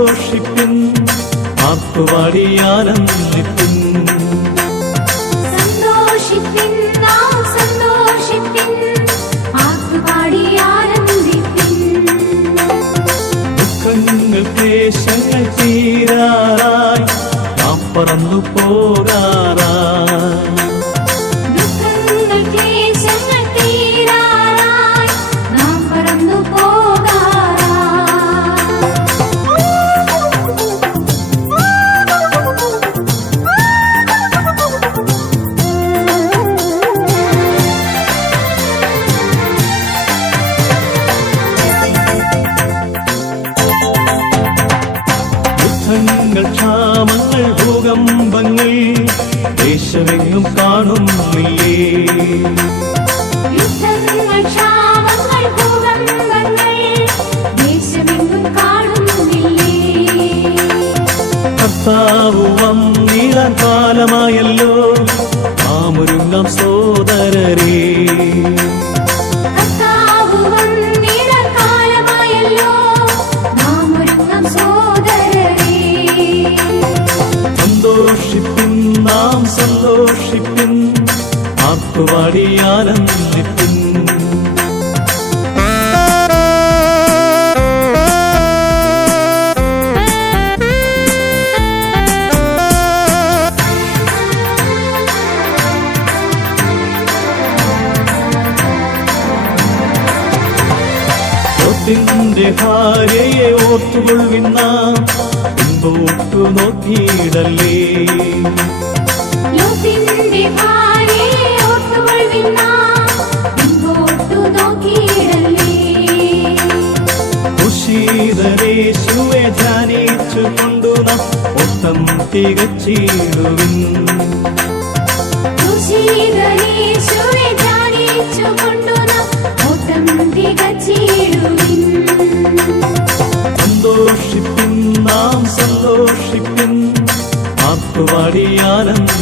ആഘോഷിപ്പിൻ ആർപ്പുപാടി ആനന്ദിപ്പിൻ ദുഃഖങ്ങൾ ക്ലേശങ്ങൾ തീരാറായി നാം പറന്നു പോകാൻ യുദ്ധങ്ങൾ ക്ഷാമങ്ങൾ ഭൂകമ്പങ്ങൾ ദേശമെങ്ങും കാണുന്നില്ലേ യുദ്ധങ്ങൾ ക്ഷാമങ്ങൾ ഭൂകമ്പങ്ങൾ ദേശമെങ്ങും കാണുന്നില്ലേ കർത്താവ് വന്നിടാൻ കാലമായല്ലോ നാം സന്തോഷിപ്പിൻ ആർത്തുപാടി ആനന്ദിപ്പിൻ ഭാര്യയെ ഓർത്തുകൊള്ളുന്ന മുമ്പോട്ടു നോക്കിയിടല്ലേ. യേശുവെ നാം ഒത്തം സന്തോഷിപ്പിൻ നാം ആർക്കുവാടി ആനന്ദ